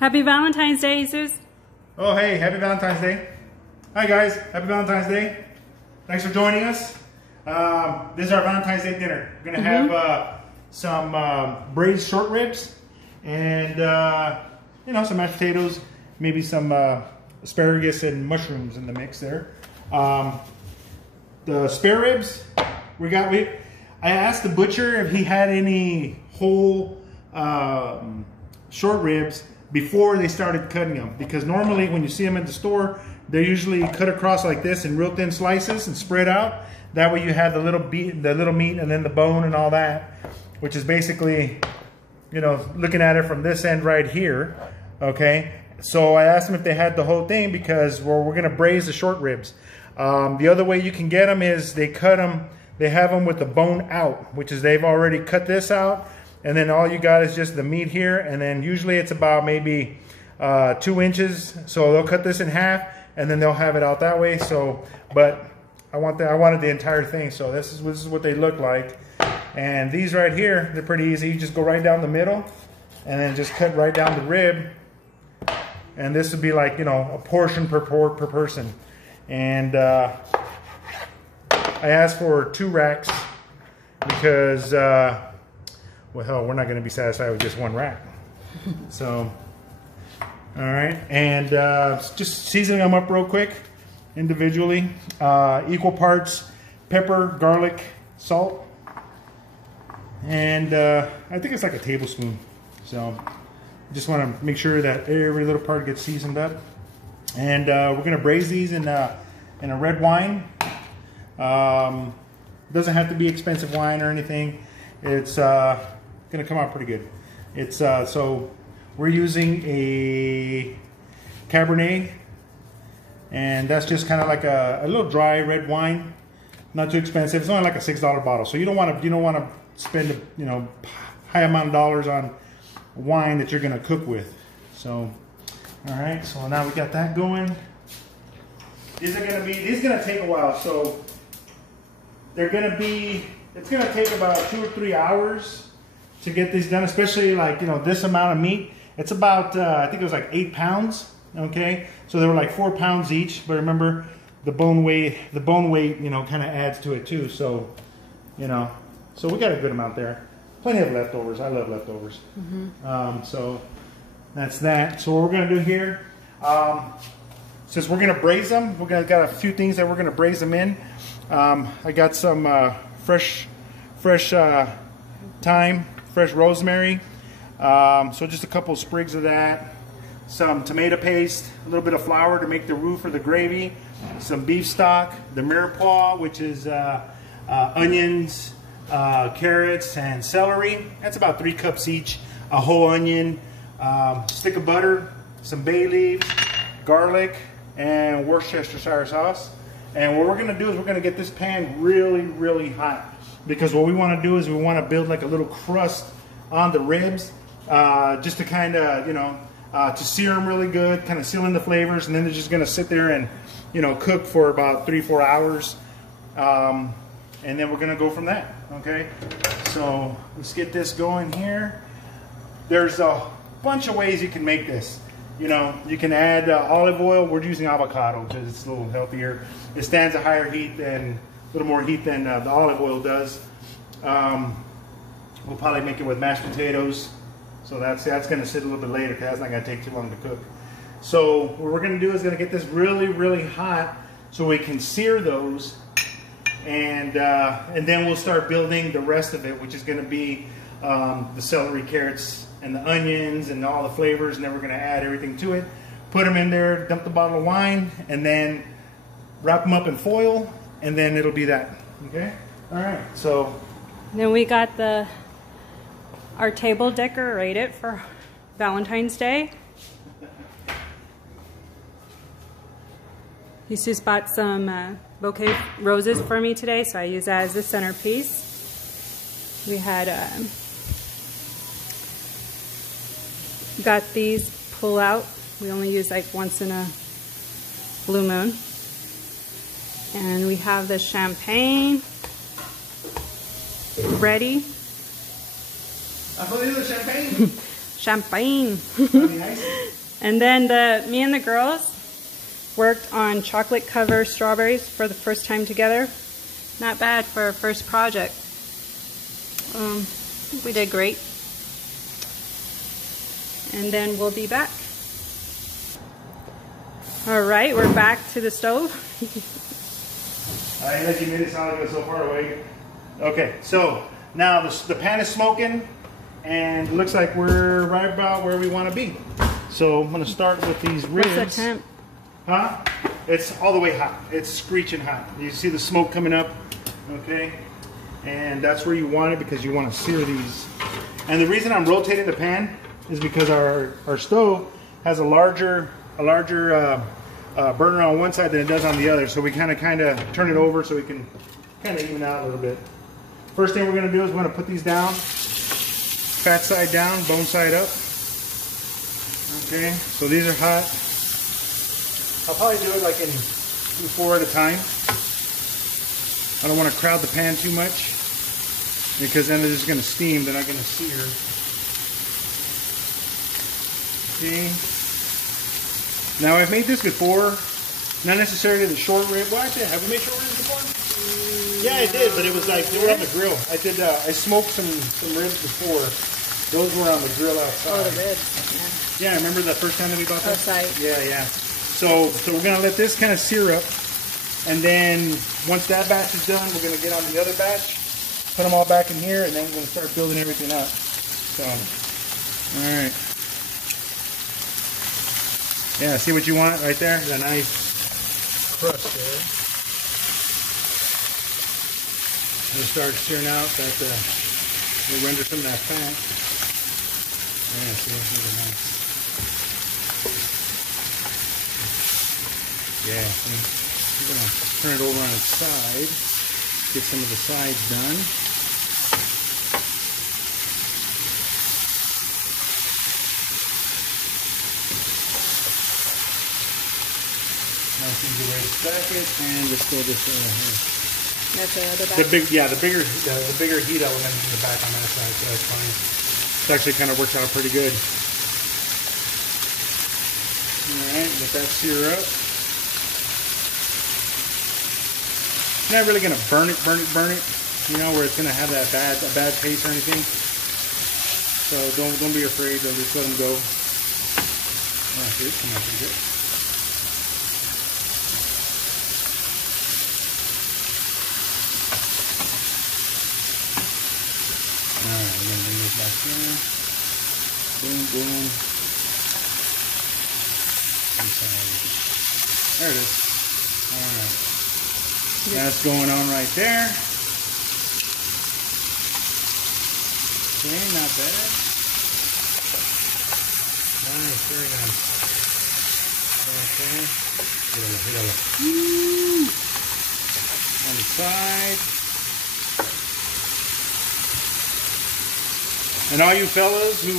Happy Valentine's Day, Jesus. Oh, hey, happy Valentine's Day. Hi, guys. Happy Valentine's Day. Thanks for joining us. This is our Valentine's Day dinner. We're going to have some braised short ribs and, you know, some mashed potatoes, maybe some asparagus and mushrooms in the mix there. The spare ribs, I asked the butcher if he had any whole short ribs before they started cutting them, because normally when you see them at the store, they're usually cut across like this in real thin slices and spread out. That way you have the little meat and then the bone and all that, which is basically, you know, looking at it from this end right here. Okay, so I asked them if they had the whole thing, because we're gonna braise the short ribs. The other way you can get them is they have them with the bone out, which is they've already cut this out, and then all you got is just the meat here, and then usually it's about maybe 2 inches. So they'll cut this in half, and then they'll have it out that way. So, but I wanted the entire thing. So this is what they look like. And these right here, they're pretty easy. You just go right down the middle, and then just cut right down the rib. And this would be like, you know, a portion per person. And I asked for 2 racks because, well, hell, we're not going to be satisfied with just 1 rack. So, all right, and just seasoning them up real quick, individually. Equal parts pepper, garlic, salt, and I think it's like a tablespoon. So, just want to make sure that every little part gets seasoned up. And we're going to braise these in a red wine. Doesn't have to be expensive wine or anything. It's going to come out pretty good. It's so we're using a cabernet, and that's just kind of like a little dry red wine, not too expensive. It's only like a $6 bottle, so you don't want to spend a high amount of dollars on wine that you're going to cook with. So, all right. So now we got that going. These are going to take a while. So it's going to take about 2 or 3 hours to get these done, especially like, you know, this amount of meat. It's about, I think it was like 8 pounds. Okay. So they were like 4 pounds each, but remember the bone weight, you know, kind of adds to it too. So, you know, so we got a good amount there. Plenty of leftovers. I love leftovers. So that's that. So what we're going to do here, since we're going to braise them, got a few things that we're going to braise them in. I got some fresh thyme, fresh rosemary. So just a couple of sprigs of that. Some tomato paste, a little bit of flour to make the roux for the gravy. Some beef stock, the mirepoix, which is onions, carrots, and celery. That's about 3 cups each. A whole onion, stick of butter, some bay leaves, garlic, and Worcestershire sauce. And what we're going to do is we're going to get this pan really, really hot, because what we want to do is we want to build like a little crust on the ribs, just to kind of, you know, to sear them really good, kind of seal in the flavors, and then they're just going to sit there and, you know, cook for about 3-4 hours. And then we're going to go from that. Okay, so let's get this going here. There's a bunch of ways you can make this. You know, you can add olive oil. We're using avocado because it's a little healthier. It stands a higher heat than, a little more heat than the olive oil does. We'll probably make it with mashed potatoes. So that's going to sit a little bit later, because that's not going to take too long to cook. So what we're going to do is going to get this really, really hot so we can sear those. And then we'll start building the rest of it, which is going to be the celery, carrots, and the onions, and all the flavors. And then we're going to add everything to it, put them in there, dump the bottle of wine, and then wrap them up in foil, and then it'll be that. Okay? All right. So then we got our table decorated for Valentine's Day. He's just bought some bouquet roses for me today, so I use that as the centerpiece. We had got these pull out. We only use like once in a blue moon. And we have the champagne ready. ¿Has podido champagne? champagne. That'd be nice. And then me and the girls worked on chocolate cover strawberries for the first time together. Not bad for our first project. I think we did great. And then we'll be back. All right, we're back to the stove. I let you made it sound like it was so far away. Okay, so now the pan is smoking and it looks like we're right about where we want to be. So I'm going to start with these ribs. What's the temp? Huh? It's all the way hot. It's screeching hot. You see the smoke coming up, okay? And that's where you want it because you want to sear these. And the reason I'm rotating the pan is because our stove has a larger burner on one side than it does on the other. So we kind of turn it over so we can kind of even out a little bit. First thing we're going to do is we're going to put these down. Fat side down, bone side up. Okay, so these are hot. I'll probably do it like in 4 at a time. I don't want to crowd the pan too much because then they're just going to steam. They're not going to sear. Okay. Now I've made this before. Not necessarily the short rib. Well, actually, have we made short ribs before? Yeah, I did, but it was like they were on the grill. I did. I smoked some ribs before. Those were on the grill outside. Oh, the ribs. Yeah. Yeah, remember the first time that we bought that? Outside. Yeah, yeah. So we're gonna let this kind of sear up, and then once that batch is done, we're gonna get on the other batch, put them all back in here, and then we're gonna start building everything up. So, all right. Yeah, see what you want right there? That nice crust there. And start searing out that we render some of that fat. Yeah, see, those are nice. Yeah, see, we're gonna turn it over on its side, get some of the sides done. Nice easy way to stack it, and let's go this way here. That's the other back. The bigger heat element is in the back on that side, so that's fine. It actually kind of works out pretty good. All right, let that sear up. You're not really gonna burn it, you know, where it's gonna have that a bad taste or anything. So don't be afraid. Just let them go. Oh, see, it's coming out pretty good. Alright, we're gonna bring this back in. Boom, boom. There it is. Alright. That's going on right there. Okay, not bad. Nice, very nice. Okay. On the side. And all you fellas who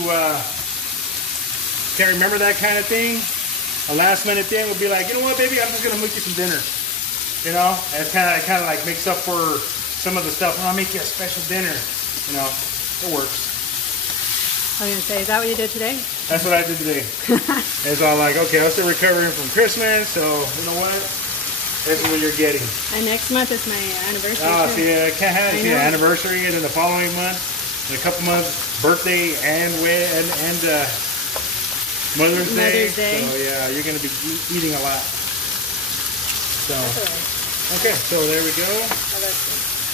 can't remember that kind of thing, a last minute thing would be like, you know what, baby, I'm just gonna make you some dinner. You know, it kind of like makes up for some of the stuff. I'll make you a special dinner. You know, it works. I was gonna say, is that what you did today? That's what I did today. It's all like, okay, I'm still recovering from Christmas, so you know what? This is what you're getting. And next month is my anniversary. Oh, see, I can't have it. Anniversary, and then the following month, in a couple months, birthday and Mother's Day. So yeah, you're gonna be eating a lot. So okay, so there we go. Oh, that's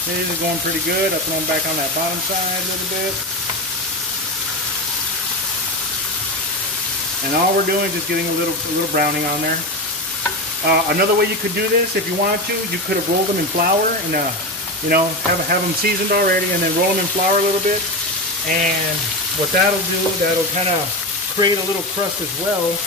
good. These are going pretty good. I throw them back on that bottom side a little bit. And all we're doing is just getting a little browning on there. Another way you could do this, if you wanted to, you could have rolled them in flour and you know, have them seasoned already, and then roll them in flour a little bit. And what that'll do, that'll kind of create a little crust as well.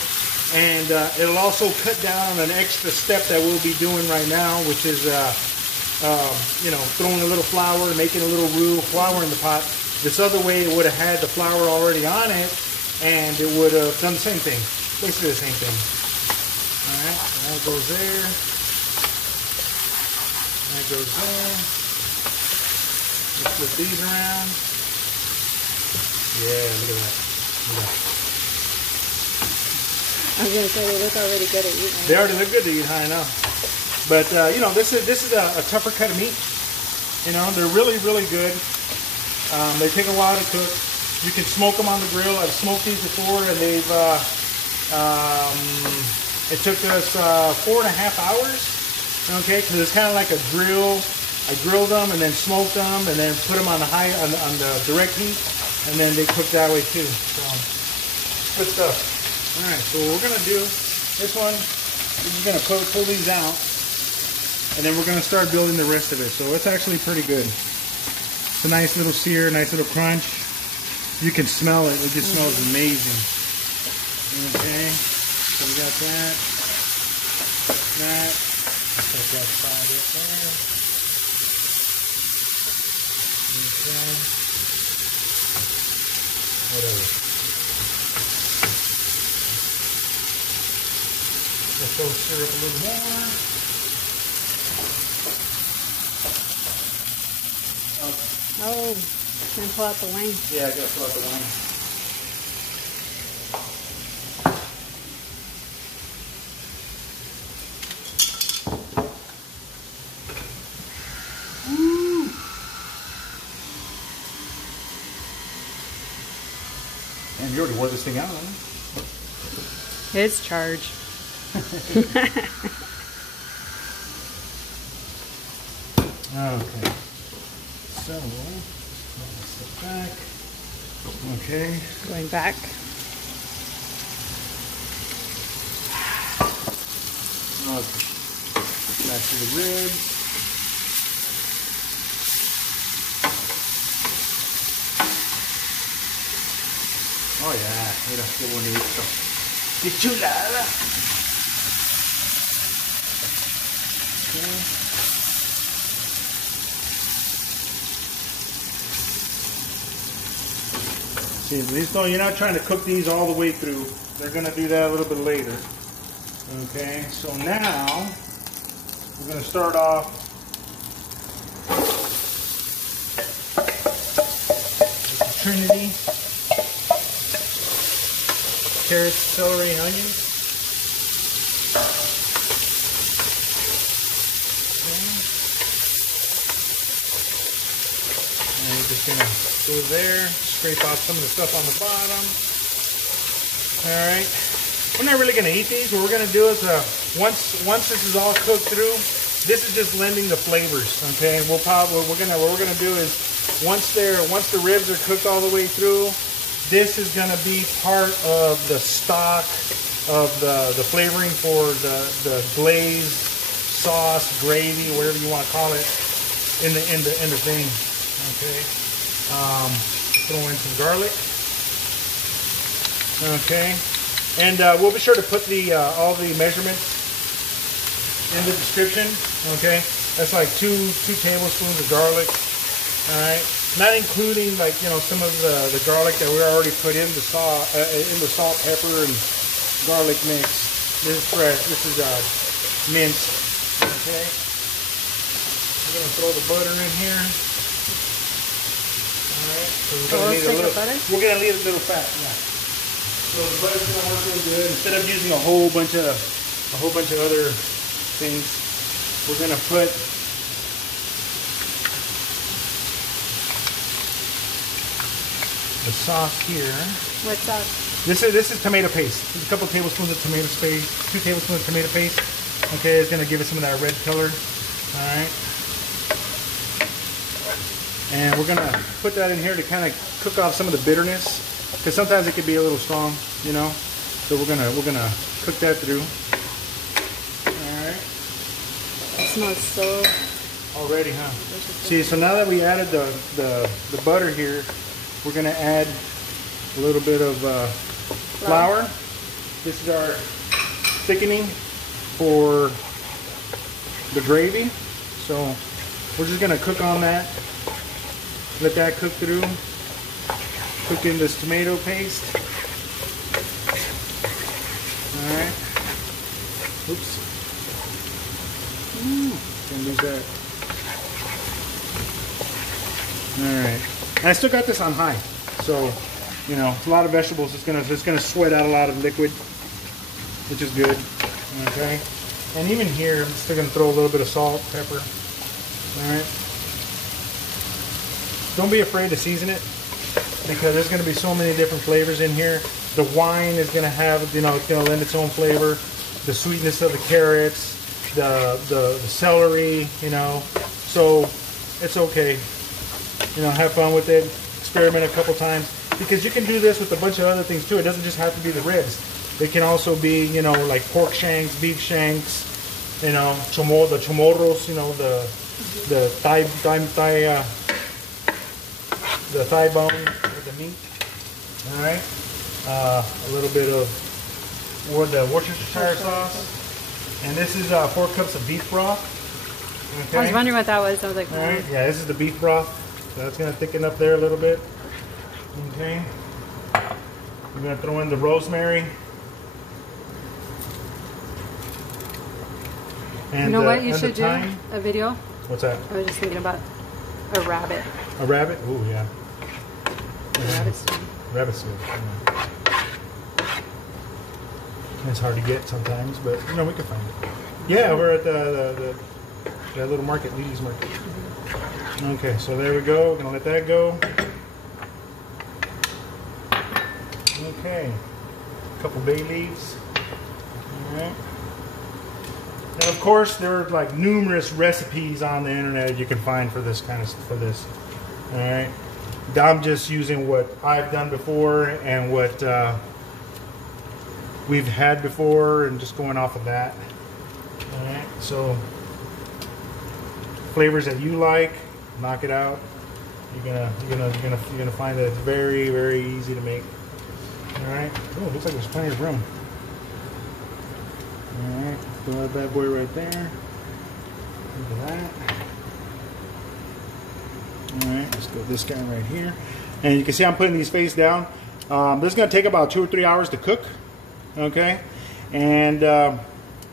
And it'll also cut down on an extra step that we'll be doing right now, which is, you know, throwing a little flour, making a little roux, flour in the pot. This other way, it would have had the flour already on it, and it would have done the same thing, basically the same thing. All right, so that goes there. That goes there. Let's flip these around. Yeah, look at that. I was gonna say they look already good at eating. They already look good to eat, I know. But you know, this is a tougher cut of meat. You know, they're really good. They take a while to cook. You can smoke them on the grill. I've smoked these before, and they've it took us 4.5 hours. Okay, because it's kind of like a grill. I grilled them and then smoked them and then put them on the on the direct heat, and then they cook that way too. So good stuff. All right, so what we're gonna do this one. We're just gonna pull these out, and then we're gonna start building the rest of it. So it's actually pretty good. It's a nice little sear, nice little crunch. You can smell it. It just smells amazing. Okay, so we got that. Put that side up there. Okay. Whatever. Let's go stir up a little more. Oh, gonna pull out the wing. Yeah, I gotta pull out the wing. And you already wore this thing out, huh? His charge. Okay. So, step back. Okay. Going back. Okay. Back to the ribs. Oh yeah, mira qué bonito. Qué chulada. Okay. See, listo, you're not trying to cook these all the way through. They're going to do that a little bit later. Okay, so now we're going to start off with the Trinity. Carrots, celery, and onions. Okay. And we're just going to go there, scrape off some of the stuff on the bottom. Alright. We're not really going to eat these. What we're going to do is, once this is all cooked through, this is just lending the flavors. Okay. What we're going to do is, once the ribs are cooked all the way through, this is going to be part of the stock of the flavoring for the glazed sauce, gravy, whatever you want to call it, in the thing. Okay. Throw in some garlic. Okay. And we'll be sure to put all the measurements in the description. Okay. That's like two tablespoons of garlic. All right. Not including, like, you know, some of the garlic that we already put in the salt, pepper, and garlic mix. This is fresh. This is minced. Okay. We're gonna throw the butter in here. All right. So we're gonna need a little butter. We're gonna need a little fat. Yeah. So the butter's gonna work real good. Instead of using a whole bunch of other things, we're gonna put the sauce here. What sauce? This is tomato paste. There's a couple tablespoons of tomato paste, 2 tablespoons of tomato paste. Okay, it's gonna give it some of that red color. All right. And we're gonna put that in here to kind of cook off some of the bitterness, because sometimes it can be a little strong, you know. So we're gonna cook that through. All right. It smells so already, huh? See, so now that we added the butter here, we're going to add a little bit of flour. This is our thickening for the gravy. So we're just going to cook on that. Let that cook through. Cook in this tomato paste. Alright. Oops. Can't lose that. Alright. And I still got this on high. So You know, it's a lot of vegetables. It's gonna sweat out a lot of liquid, which is good. Okay. And even here, I'm still gonna throw a little bit of salt, pepper. All right. Don't be afraid to season it, because there's gonna be so many different flavors in here. The wine is gonna have, you know, it's gonna lend its own flavor. The sweetness of the carrots, the celery, you know. So it's okay. You know, have fun with it. Experiment a couple times, because you can do this with a bunch of other things too. It doesn't just have to be the ribs. They can also be, you know, like pork shanks, beef shanks, you know, the chamorros, you know, the thigh bone with the meat. All right. A little bit of the Worcestershire sauce, and this is 4 cups of beef broth. Okay. I was wondering what that was. I was like, all right. Yeah, this is the beef broth. So that's gonna thicken up there a little bit. Okay. We're gonna throw in the rosemary. And, you know what you should do? Thyme. A video? What's that? I was just thinking about a rabbit. A rabbit? Oh yeah. Rabbit stew. Rabbit stew. It's hard to get sometimes, but you know, we can find it. Yeah, we're at that little market, Lee's Market. Okay, so there we go. We're gonna let that go. Okay, a couple bay leaves. All right. And of course, there are like numerous recipes on the internet you can find for this kind of All right. I'm just using what I've done before and what we've had before, and just going off of that. All right. So flavors that you like, knock it out. You're gonna find that it's very, very easy to make. All right. Oh, looks like there's plenty of room. All right. Throw that bad boy right there. Look at that. All right. Let's go this guy right here. And you can see I'm putting these face down. This is gonna take about 2 or 3 hours to cook. Okay. And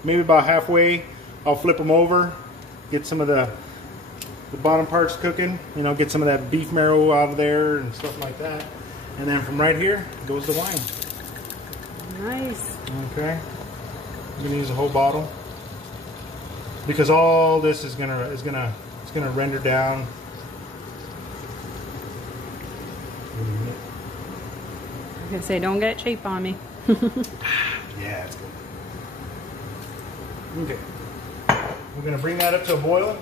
maybe about halfway, I'll flip them over, get some of the bottom parts cooking, you know, get some of that beef marrow out of there and stuff like that. And then from right here goes the wine. Nice. Okay. I'm gonna use a whole bottle, because all this is gonna render down. I was gonna say, don't get cheap on me. Yeah, it's good. Okay. We're gonna bring that up to a boil.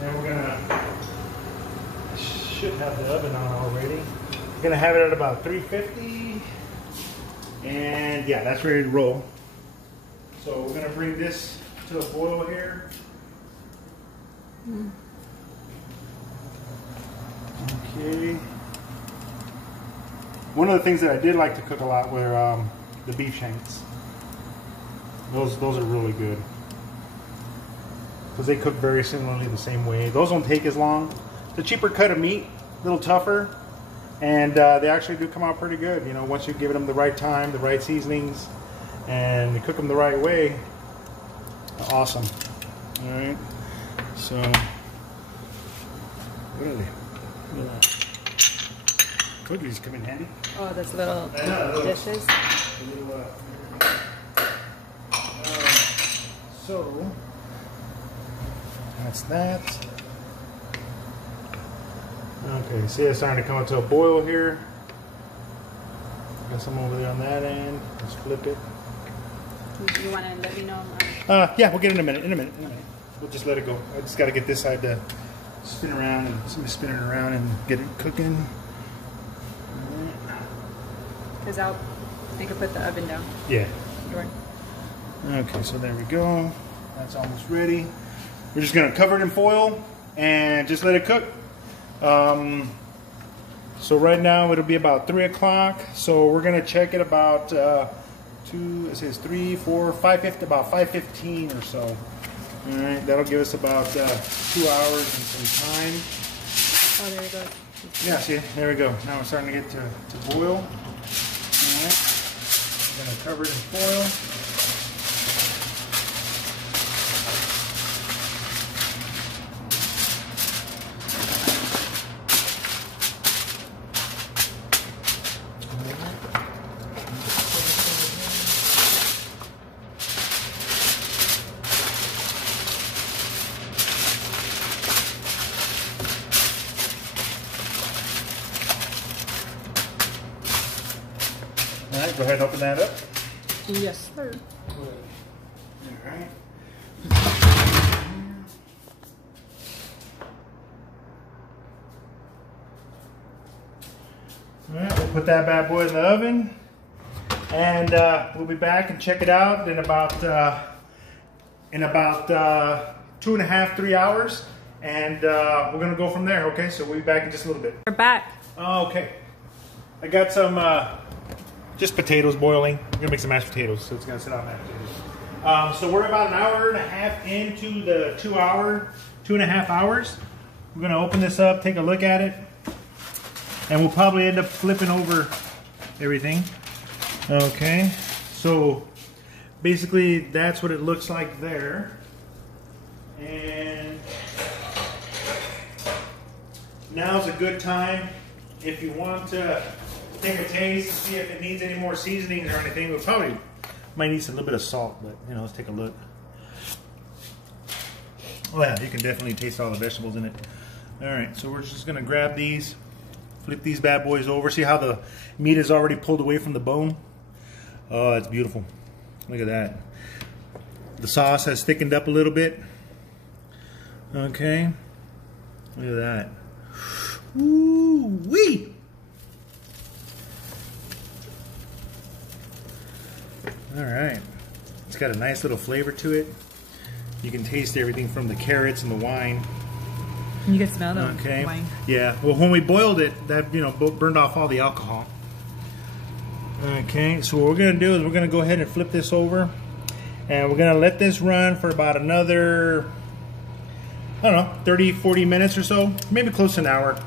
Then we're gonna, I should have the oven on already. We're gonna have it at about 350. And yeah, that's ready to roll. So we're gonna bring this to a boil here. Okay. One of the things that I did like to cook a lot were the beef shanks. Those are really good, because they cook very similarly the same way. Those don't take as long. It's a cheaper cut of meat, a little tougher, and they actually do come out pretty good. You know, once you give them the right time, the right seasonings, and you cook them the right way, awesome. All right. So, what are they? Look at that. Cookies come in handy. Oh, those little dishes. So that's that. Okay, see it's starting to come to a boil here. Got some over there on that end. Let's flip it. You want to let me know? Yeah, we'll get it in a minute. We'll just let it go. I just got to get this side to spin around and spin it around and get it cooking. Because I could put the oven down. Yeah. Sure. Okay, so there we go. That's almost ready. We're just gonna cover it in foil and just let it cook. So right now it'll be about 3 o'clock. So we're gonna check it about 5:50, about 5:15 or so. All right, that'll give us about 2 hours and some time. Oh, there we go. Yeah, see, there we go. Now we're starting to get to boil. All right, we're gonna cover it in foil. All right, go ahead and open that up. Yes, sir. All right. All right, we'll put that bad boy in the oven, and we'll be back and check it out in about 2.5, 3 hours, and we're gonna go from there. Okay, so we'll be back in just a little bit. We're back. Okay, I got some just potatoes boiling. I'm gonna make some mashed potatoes, so it's gonna sit on mashed potatoes. So we're about 1.5 hours into the 2.5 hours. We're gonna open this up, take a look at it, and we'll probably end up flipping over everything. Okay, so basically that's what it looks like there. And now's a good time if you want to take a taste and see if it needs any more seasonings or anything. We probably might need a little bit of salt, but you know, let's take a look. Oh yeah, you can definitely taste all the vegetables in it. All right, so we're just gonna grab these, flip these bad boys over. See how the meat is already pulled away from the bone? Oh, that's beautiful. Look at that. The sauce has thickened up a little bit. Okay, look at that. Ooh wee! All right, it's got a nice little flavor to it. You can taste everything from the carrots and the wine. You can smell the wine. Yeah. Well, when we boiled it, that burned off all the alcohol. Okay. So what we're gonna do is we're gonna go ahead and flip this over, and we're gonna let this run for about another, I don't know, 30, 40 minutes or so, maybe close to an hour.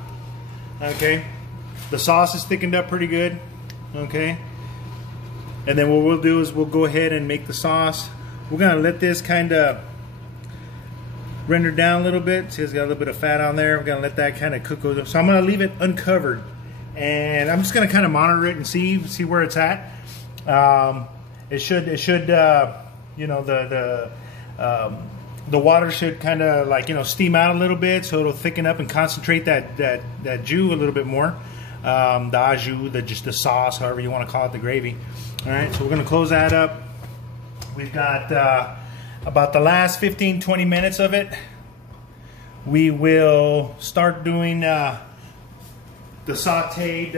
Okay. The sauce is thickened up pretty good. Okay. And then what we'll do is we'll go ahead and make the sauce. We're gonna let this kind of render down a little bit. See, it's got a little bit of fat on there. We're gonna let that kind of cook over. So I'm gonna leave it uncovered, and I'm just gonna kind of monitor it and see where it's at. It should you know, the water should kind of, like, you know, steam out a little bit, so it'll thicken up and concentrate that jus a little bit more. The au jus, just the sauce, however you want to call it, the gravy. All right, so we're gonna close that up. We've got about the last 15-20 minutes of it. We will start doing the sauteed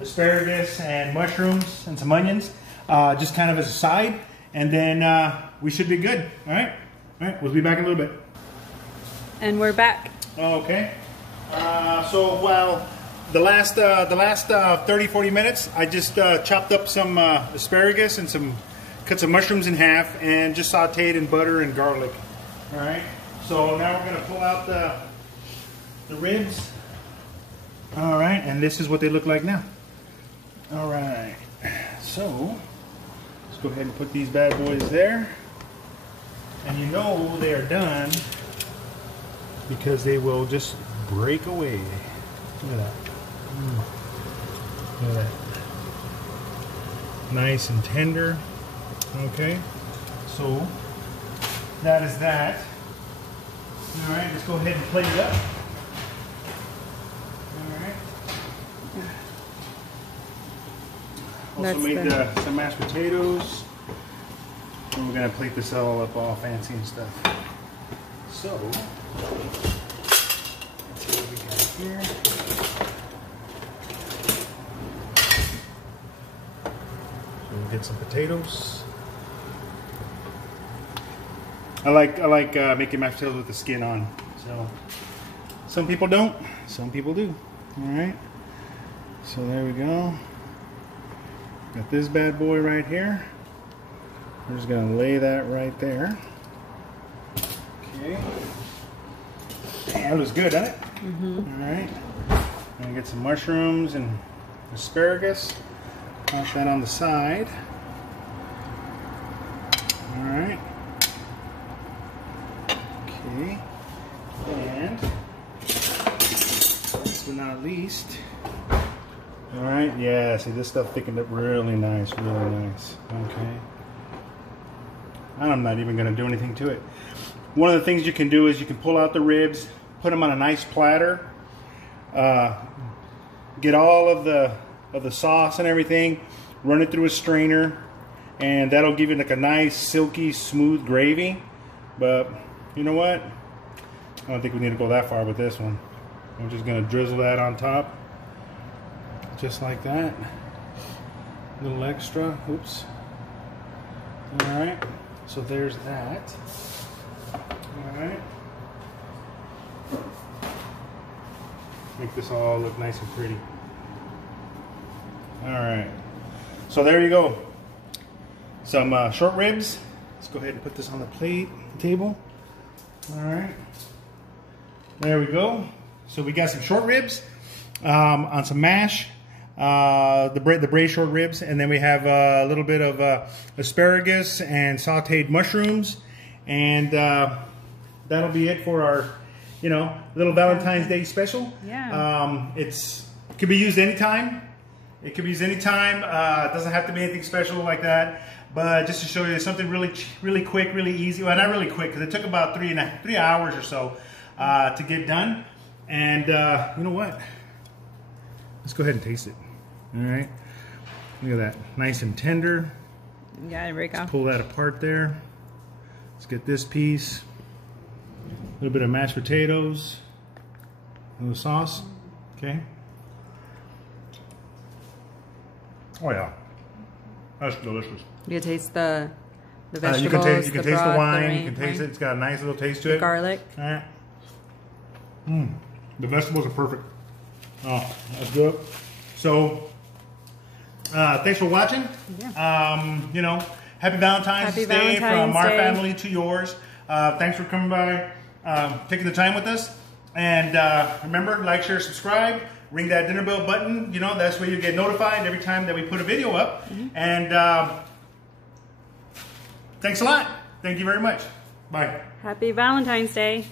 asparagus and mushrooms and some onions, just kind of as a side, and then we should be good. All right, we'll be back in a little bit. And we're back. Okay. So while the last 30-40 minutes, I just chopped up some asparagus and cut some mushrooms in half and just sauteed in butter and garlic. All right. So now we're going to pull out the ribs. All right, and this is what they look like now. All right. So let's go ahead and put these bad boys there. And you know they are done because they will just break away. Look at that. Look at that. Nice and tender. Okay, so that is that. All right, let's go ahead and plate it up. All right. Also made some mashed potatoes. And we're gonna plate this all up all fancy and stuff. So, let's see what we got here. So we'll get some potatoes. I like making mashed potatoes with the skin on. So some people don't, some people do. All right. So there we go. Got this bad boy right here. We're just gonna lay that right there. Okay. That looks good, doesn't it? Mm-hmm. All right. Gonna get some mushrooms and asparagus. Toss that on the side. All right. Okay. And last but not least. All right. Yeah. See, this stuff thickened up really nice. Really nice. Okay. I'm not even going to do anything to it. One of the things you can do is you can pull out the ribs, put them on a nice platter, get all of the sauce and everything, run it through a strainer, and that'll give you like a nice silky smooth gravy. But you know what, I don't think we need to go that far with this one. I'm just gonna drizzle that on top just like that. A little extra. Oops. All right, so there's that. All right, make this all look nice and pretty. All right, so there you go. Some short ribs. Let's go ahead and put this on the table. All right, there we go. So we got some short ribs on some mash, the braised short ribs, and then we have a little bit of asparagus and sautéed mushrooms, and that'll be it for our, you know, little Valentine's Day special. Yeah. It could be used anytime. It could be used anytime. It doesn't have to be anything special like that. But just to show you something really quick, really easy. Well, not really quick, because it took about 3 hours or so to get done. And you know what? Let's go ahead and taste it. All right. Look at that, nice and tender. Yeah, there we go. Let's pull that apart there. Let's get this piece. A little bit of mashed potatoes. A little sauce. Okay. Oh yeah, that's delicious. You can taste the vegetables, you can taste the broth, wine. You can taste it. It's got a nice little taste to it. Garlic. All right. The vegetables are perfect. Oh, that's good. So, thanks for watching. Yeah. You know, happy Valentine's Day from our family to yours. Thanks for coming by, taking the time with us. And remember, like, share, subscribe. Ring that dinner bell button. You know, that's where you get notified every time that we put a video up. And thanks a lot. Thank you very much. Bye. Happy Valentine's Day.